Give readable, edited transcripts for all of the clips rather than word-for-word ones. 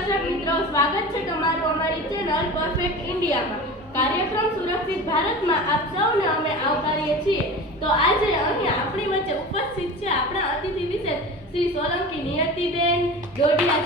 દર્શક મિત્રો, સ્વાગત છે તમારું અમારી ચેનલ પરફેક્ટ ઇન્ડિયામાં. કાર્યક્રમ સુરક્ષિત ભારતમાં આપ સૌને અમે આવકારીએ છીએ. તો આજે અહીં આપણી વચ્ચે ઉપસ્થિત છે આપણા અતિથિ વિશેષ શ્રી સોલંકી નિયતિબેન ડોડિયા.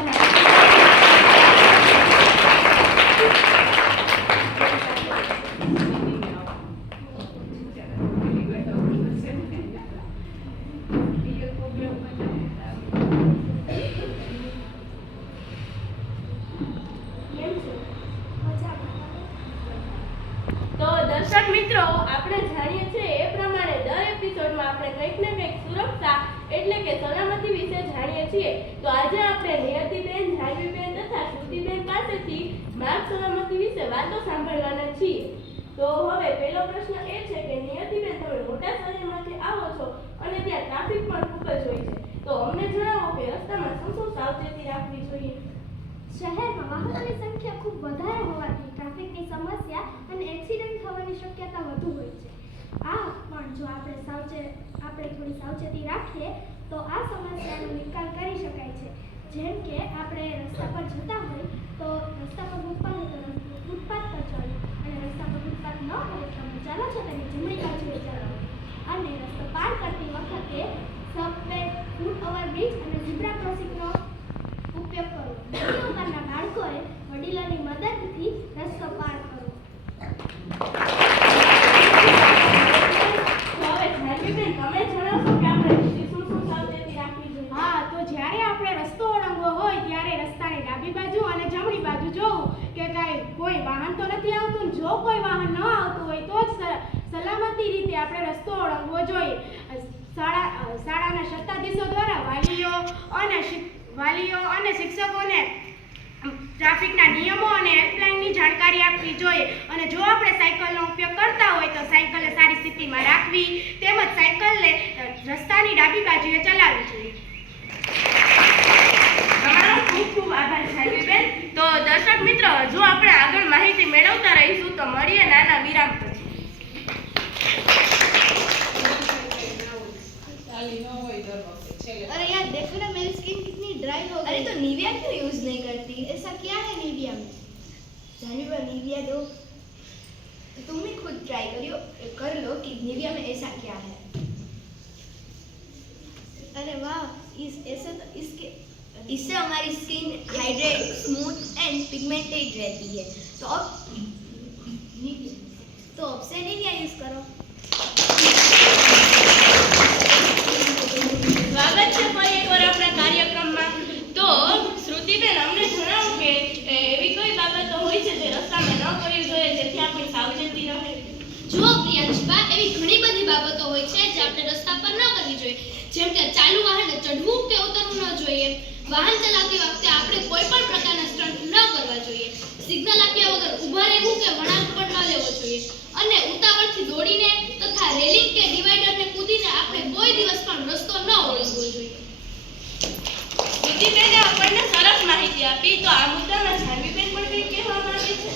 તો દર્શક મિત્રો, આપણે જાણીએ છીએ એ પ્રમાણે દર એપિસોડમાં આપણે કંઈક ને કંઈક સુરક્ષા એટલે કે સલામતી વિશે જાણીએ છીએ. તો આજે આપણે નિયતિબેન, જાનવીબેન તથા શ્રુતિબેન પાસેથી માર્ગ સલામતી વિશે વાતો સાંભળવાના છીએ. તો હવે પહેલો પ્રશ્ન એ છે કે નિયતિબેન, તમે મોટા શહેરમાંથી આવો છો અને ત્યાં ટ્રાફિક પણ ખૂબ જ હોય છે. તો અમને જણાવો કે રસ્તામાં શું સાવચેતી રાખવી જોઈએ? શહેરમાં વાહનોની સંખ્યા ખૂબ વધારે હોવાથી ટ્રાફિકની સમસ્યા અને એક્સિડન્ટ થવાની શક્યતા વધુ હોય છે. આ પણ જો આપણે થોડી સાવચેતી રાખીએ તો આ સમસ્યાનો નિકાલ કરી શકાય છે. જેમ કે આપણે રસ્તા પર જતા હોય તો રસ્તા પર ફૂટપાથ પર ચાલવું, અને રસ્તા પર ફૂટપાથ ન હોય તો અમે ચાલો છો તેની જમણી બાજુએ ચાલવું, અને રસ્તો પાર કરતી વખતે સબવે, ફૂટ ઓવરબ્રિજ અને ઝીબ્રા ક્રોસિંગનો ઉપયોગ કરવો. નાની ઉંમરના બાળકોએ વડીલોની મદદથી રસ્તો પાર કરવો. હવે જાનવીબેન, તમે જણાવશો કે આપણે શું સાવચેતી રાખવી જોઈએ? હા, તો જ્યારે આપણે રસ્તો ઓળંગવો હોય ત્યારે રસ્તાની ડાબી બાજુ અને જમણી બાજુ જોવું કે કોઈ વાહન તો નથી આવતું. જો કોઈ વાહન ન આવતું હોય તો જ સલામતી રીતે આપણે રસ્તો ઓળંગવો જોઈએ. શાળાના સત્તાધીશો દ્વારા વાલીઓ અને શિક્ષકોને ટ્રાફિકના નિયમો અને હેલ્પલાઇનની જાણકારી આપવી જોઈએ. અને જો આપણે સાયકલનો ઉપયોગ કરતા હોય તો સાયકલને સારી સ્થિતિમાં રાખવી, તેમજ સાયકલને રસ્તાની ડાબી બાજુએ ચલાવવી જોઈએ. તમારો ખૂબ ખૂબ આભાર જાનવીબેન. તો દર્શક મિત્રો, જો આપણે આગળ માહિતી મેળવતા રહીશું તો મળીએ નાના વિરામ પછી. अरे यार देखो ना, मेरी स्किन कितनी ड्राई हो गई. अरे तो निविया क्यों यूज नहीं करती? ऐसा क्या है निविया में? जानी पर निविया दो तो तुम भी खुद ट्राई कर लो कि निविया में ऐसा क्या है. अरे वाह, इससे हमारी skin hydrate, smooth and pigmented रहती है. तो अब से निविया यूज करो. સ્વાગત છે ફરી એકવાર આપણા કાર્યક્રમમાં. તો શ્રુતિબેન, અમને જણાવો કે એવી કોઈ બાબતો હોય છે જે રસ્તામાં ન કરવી જોઈએ જેથી આપણી સાવચેતી રહે? જુઓ પ્રિયાંશબા, એવી ઘણી બધી બાબતો હોય છે જે આપણે રસ્તા પર ન કરવી જોઈએ. જેમ કે ચાલુ વાહને ચઢવું કે ઉતરવું ન જોઈએ. વાહન ચલાવતી વખતે આપણે કોઈ પણ પ્રકારના સ્ટન્ટ ન કરવા જોઈએ. સિગ્નલ આપ્યા વગર ઊભા રહેવું કે વળાંક પર ન લેવો જોઈએ. અને ઉતાવળથી દોડીને તથા રેલિંગ કે ડિવાઈડરને કૂદીને આપણે કોઈ દિવસ પણ રસ્તો ન ઓળંગવો જોઈએ. શ્રુતિબેને આપણને સરસ માહિતી આપી. તો આ મુદ્દામાં જાનવીબેન પણ કંઈક કહેવા માંગે છે.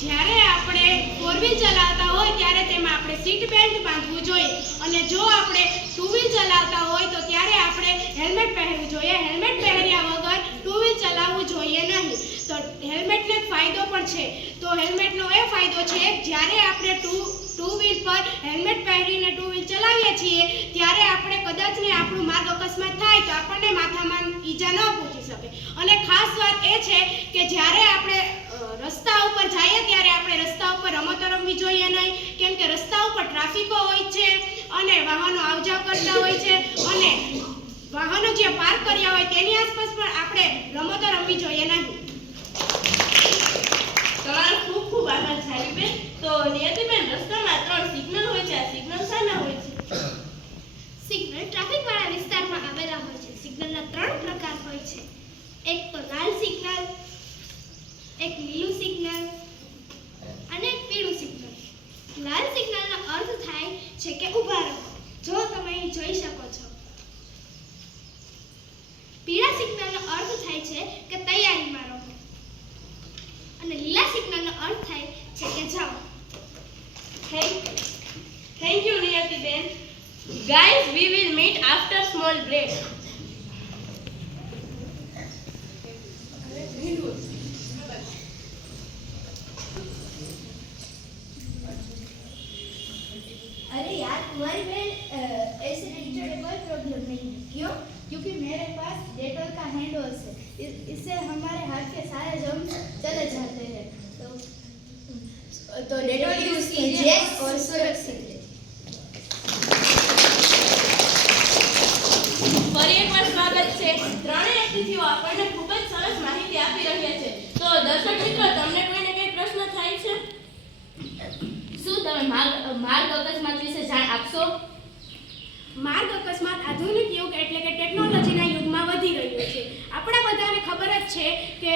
જ્યારે આપણે ફોર વ્હીલ ચલાવતા હોય ત્યારે તેમાં આપણે સીટ બેલ્ટ બાંધવું જોઈએ. અને જો આપણે ટુ વ્હીલ ચલાવતા હોય તો ત્યારે આપણે હેલ્મેટ પહેરવું જોઈએ. હેલ્મેટ પહેર્યા વગર ટુ વ્હીલ ચલાવવું જોઈએ નહીં. તો હેલ્મેટનો એક ફાયદો પણ છે. તો હેલ્મેટનો એ ફાયદો છે, જ્યારે આપણે ટુ વ્હીલ પર હેલ્મેટ પહેરીને ટુ વ્હીલ ચલાવીએ છીએ ત્યારે આપણે કદાચને આપણું માર્ગ અકસ્માત થાય તો આપણને માથામાં ઈજા ન પહોંચી શકે. અને ખાસ વાત એ છે કે જ્યારે આપણે રસ્તા ઉપર જઈએ ત્યારે આપણે રસ્તા ઉપર રમતો રમવી જોઈએ નહીં. કેમ કે રસ્તા ઉપર ટ્રાફિકો હોય છે અને વાહનો આવજાવ કરતા હોય છે, અને વાહનો જે પાર્ક કર્યા હોય તેની આસપાસ પણ આપણે રમતો રમવી જોઈએ નહીં. તમારો ખૂબ ખૂબ આભાર જાનવીબેન. તો નિયતિબેન, રસ્તામાં 3 સિગ્નલ હોય છે. આ સિગ્નલ શાના હોય છે? સિગ્નલ ટ્રાફિક વાળા વિસ્તારમાં આવેલા હોય છે. સિગ્નલના 3 પ્રકાર હોય છે. એક તો લાલ સિગ્નલ, એક લીલું સિગ્નલ અને એક પીળું સિગ્નલ. લાલ સિગ્નલનો અર્થ થાય છે કે ઊભા રહો, જો તમે અહીં જોઈ શકો છો. પીળા સિગ્નલનો અર્થ થાય છે કે તૈયારીમાં રહો, અને લીલા સિગ્નલનો અર્થ થાય છે કે જાઓ. Thank you Niyatiben. Guys, we will meet after small break. से हमारे हाथ के सारे जर्म्स चले जाते हैं। तो डेटॉल यूज कीजिए और सुरक्षित रहिए। ફરી એકવાર સ્વાગત છે. ત્રણેય અતિથિઓ આપણને ખૂબ જ સરસ માહિતી આપી રહ્યા છે. તો દર્શક મિત્રો, તમને કોઈને કંઈ પ્રશ્ન થાય છે? શું તમે માર્ગ અકસ્માત વિશે જાણ આપશો? માર્ગ અકસ્માત આધુનિક યુગ એટલે કે ટેકનોલોજીના યુગમાં વધી રહ્યો છે. આપણા બધાને ખબર જ છે કે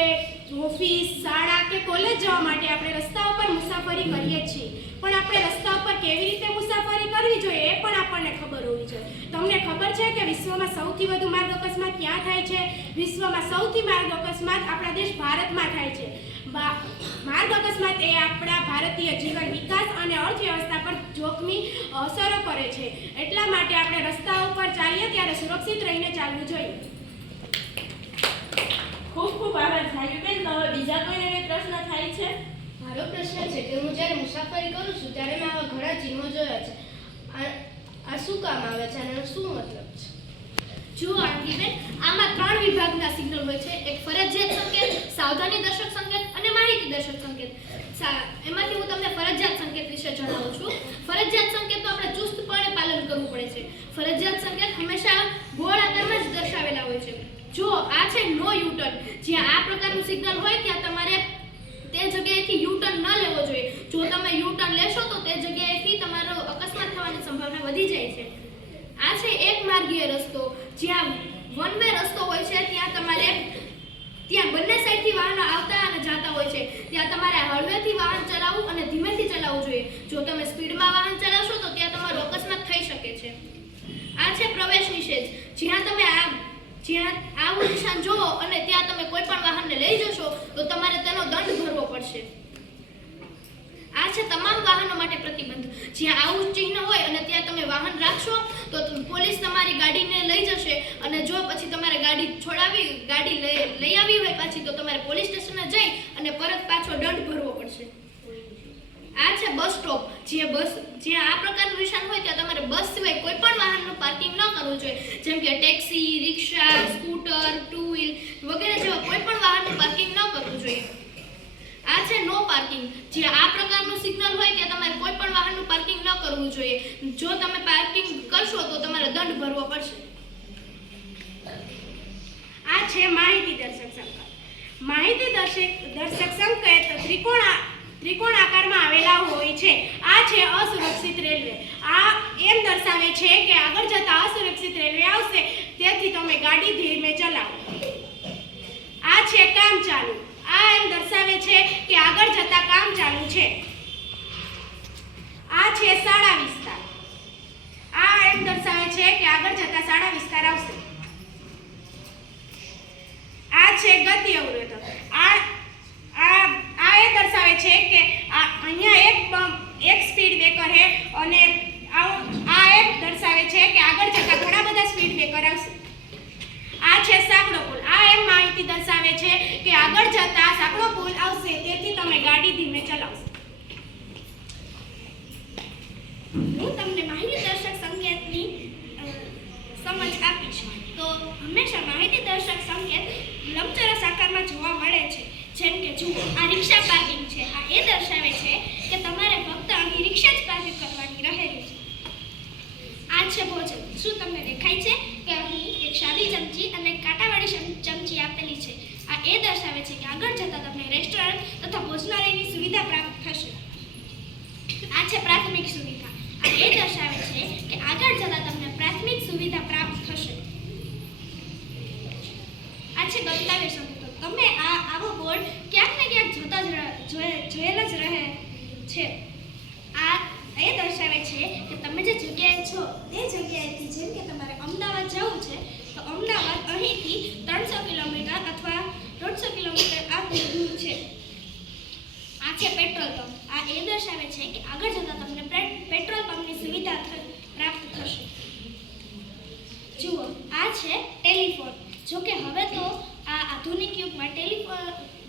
ઓફિસ, શાળા કે કોલેજ જવા માટે આપણે રસ્તા ઉપર મુસાફરી કરીએ છીએ, પણ આપણે રસ્તા ઉપર કેવી રીતે મુસાફરી કરવી જોઈએ એ પણ આપણને ખબર હોવી જોઈએ. તમને ખબર છે કે વિશ્વમાં સૌથી વધુ માર્ગ અકસ્માત ક્યાં થાય છે? વિશ્વમાં સૌથી માર્ગ અકસ્માત આપણા દેશ ભારતમાં થાય છે. માર્ગ અકસ્માત એ આપણા ભારતીય જીવન વિકાસ અને અર્થવ્યવસ્થા પર જોખમી અસરો કરે છે. એટલા માટે આપણે રસ્તા ઉપર ચાલીએ ત્યારે સુરક્ષિત રહીને ચાલવું જોઈએ. ખૂબ ખૂબ આભાર જાનવીબેન. તો હવે બીજા કોઈને કંઈ પ્રશ્ન થાય છે? મારો પ્રશ્ન છે કે હું જ્યારે મુસાફરી કરું છું ત્યારે મેં આવા ઘણા ચિહ્નો જોયા છે. આ શું કામ આવે છે અને શું મતલબ છે? જુઓ આંટીબેન, આમાં 3 વિભાગના સિગ્નલ હોય છે. એક ફરજિયાત સંકેત, સાવધાની દર્શક સંકેત અને માહિતી દર્શક સંકેત. એમાંથી હું તમને ફરજિયાત સંકેત વિશે જણાવું છું. ફરજિયાત સંકેતનું આપણે ચુસ્તપણે પાલન કરવું પડે છે. ફરજિયાત સંકેત હંમેશા ગોળ આકારમાં જ દર્શાવેલા હોય છે. જો આ છે નો યુટર્ન. જ્યાં આ પ્રકારનું સિગ્નલ હોય ત્યાં તમારે તે જગ્યાએથી યુટર્ન ન લેવો જોઈએ. જો તમે યુટર્ન લેશો તો તે જગ્યાએથી તમારો અકસ્માત થવાની સંભાવના વધી જાય છે. આ છે એક માર્ગીય રસ્તો. જ્યાં વન વે રસ્તો હોય છે ત્યાં બંને સાઈડથી વાહનો આવતા અને જતા હોય છે. ત્યાં તમારે હળવેથી વાહન ચલાવવું અને ધીમેથી ચલાવવું જોઈએ. જો તમે સ્પીડમાં વાહન ચલાવશો તો ત્યાં તમારો અકસ્માત થઈ શકે છે. આ છે પ્રવેશ નિષેધ. જ્યાં આવું નિશાન જોવો અને ત્યાં તમે કોઈ પણ વાહનને લઈ જશો તો તમારે તેનો દંડ ભરવો પડશે. આ છે તમામ વાહનો માટે પ્રતિબંધ. જ્યાં આવું ચિહ્ન હોય અને ત્યાં તમે વાહન રાખશો તો પોલીસ તમારી ગાડીને લઈ જશે અને જો પછી તમારે ગાડી લઈ આવી હોય પાછી તો તમારે પોલીસ સ્ટેશને જઈ અને પરત પાછો દંડ ભરવો પડશે. આ છે બસ સ્ટોપ. જ્યાં આ પ્રકારનું નિશાન હોય ત્યાં તમારે બસ સિવાય કોઈ પણ વાહનનું પાર્કિંગ ન કરવું જોઈએ. જેમ કે ટેક્સી, રિક્ષા, સ્કૂટર, 2 વ્હીલ વગેરે જેવા કોઈ પણ વાહનનું પાર્કિંગ ન કરવું જોઈએ. આ છે નો પાર્કિંગ. જ્યાં આ પ્રકારનું સિગ્નલ હોય ત્યાં તમારે કોઈ પણ વાહનનું પાર્કિંગ ન કરવું જોઈએ. જો તમે પાર્કિંગ કરશો તો તમારે દંડ ભરવો પડશે. આ છે માહિતી દર્શક સંકેત. માહિતી દર્શક સંકેત ત્રિકોણ આકારમાં આવેલા હોય છે. આ છે અસુરક્ષિત રેલવે. આ એમ દર્શાવે છે કે આગળ જતા અસુરક્ષિત રેલવે આવશે, તેથી તમે ગાડી ધીમે ચલાવો. આ છે કામ ચાલુ. આ એમ દર્શાવે છે કે આગળ જતા કામ ચાલુ છે. આ છે શાળા વિસ્તાર. આ એમ દર્શાવે છે કે આગળ જતા શાળા વિસ્તાર આવશે. આ છે ગતિ અવરોધક. આ એ દર્શાવે છે કે અહીંયા એક સ્પીડ બ્રેકર છે અને આ એક દર્શાવે છે કે આગળ જતા ઘણા બધા સ્પીડ બ્રેકર આવશે. આ છે સાંકડો પુલ. આ એમ માહિતી દર્શાવે છે કે આગળ જતા સાંકડો પુલ આવશે, તેથી તમે ગાડી ધીમે ચલાવશો. હું તમને માહિતી દર્શક સંકેતની સમજ આપીશ. તો હંમેશા માહિતી દર્શક સંકેત લંબચોરસ આકારમાં જોવા મળે છે. જેમ કે જુઓ, આ રિક્ષા પાર્કિંગ છે. આ એ દર્શાવે છે કે તમારે ફક્ત અહીં રિક્ષા જ પાર્કિંગ કરવાની રહેલી છે. આ છે ભોજન. શું તમને દેખાય છે કે અહીં એક સાદી ચમચી અને કાંટાવાળી ચમચી આપેલી છે? આ એ દર્શાવે છે કે આગળ જતાં તમને રેસ્ટોરન્ટ તથા ભોજનાલયની સુવિધા પ્રાપ્ત થશે. આ છે પ્રાથમિક સુવિધા. આ એ દર્શાવે છે કે આગળ જતાં તમને પ્રાથમિક સુવિધા પ્રાપ્ત થશે. આ છે ગંતવ્ય સંકેતો. તમે આવો બોર્ડ ક્યાંક ને ક્યાંક જોયેલા જ રહે છે. આ એ દર્શાવે છે કે તમે જે જગ્યાએ છો તે જગ્યાએથી, જેમ કે તમારે અમદાવાદ જવું છે તો અમદાવાદ અહીંથી 300 કિલોમીટર અથવા 150 કિલોમીટર આ દૂર છે. આ છે પેટ્રોલ પંપ. આ એ દર્શાવે છે કે આગળ જતાં તમને પેટ્રોલ પંપની સુવિધા પ્રાપ્ત થશે. જુઓ, આ છે ટેલિફોન. જો કે હવે તો આ આધુનિક યુગમાં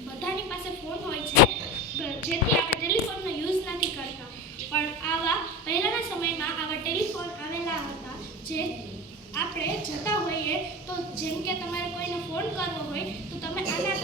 બધાની પાસે ફોન હોય છે, જેથી આપણે ટેલિફોનનો યુઝ નથી કરતા. પણ પહેલાંના સમયમાં આવા ટેલિફોન આવેલા હતા, જે આપણે જતા હોઈએ તો જેમ કે તમારે કોઈને ફોન કરવો હોય તો તમે આના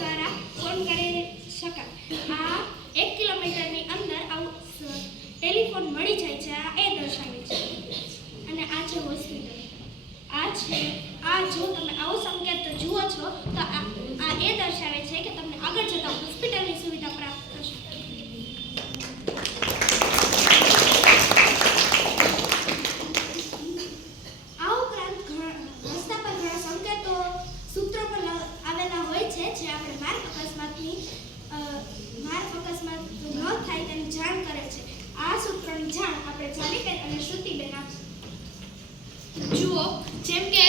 જુઓ, જેમ કે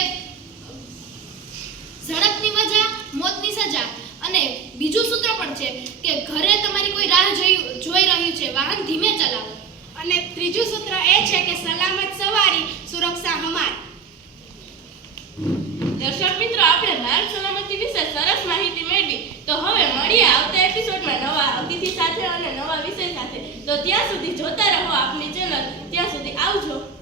ઝડપની મજા મોતની સજા. અને બીજું સૂત્ર પણ છે કે ઘરે તમારી કોઈ રાહ જોઈ રહ્યું છે, વાહન ધીમે ચલાવો. અને ત્રીજું સૂત્ર એ છે કે સલામત સવારી સુરક્ષા હમાર. દર્શક મિત્રો, આપણે માર્ગ સલામતી વિશે સરસ માહિતી મેળવી. તો હવે મળીએ આવતા એપિસોડમાં નવા અતિથિ સાથે અને નવા વિષય સાથે. તો ત્યાં સુધી જોતા રહો આપની ચેનલ. ત્યાં સુધી આવજો.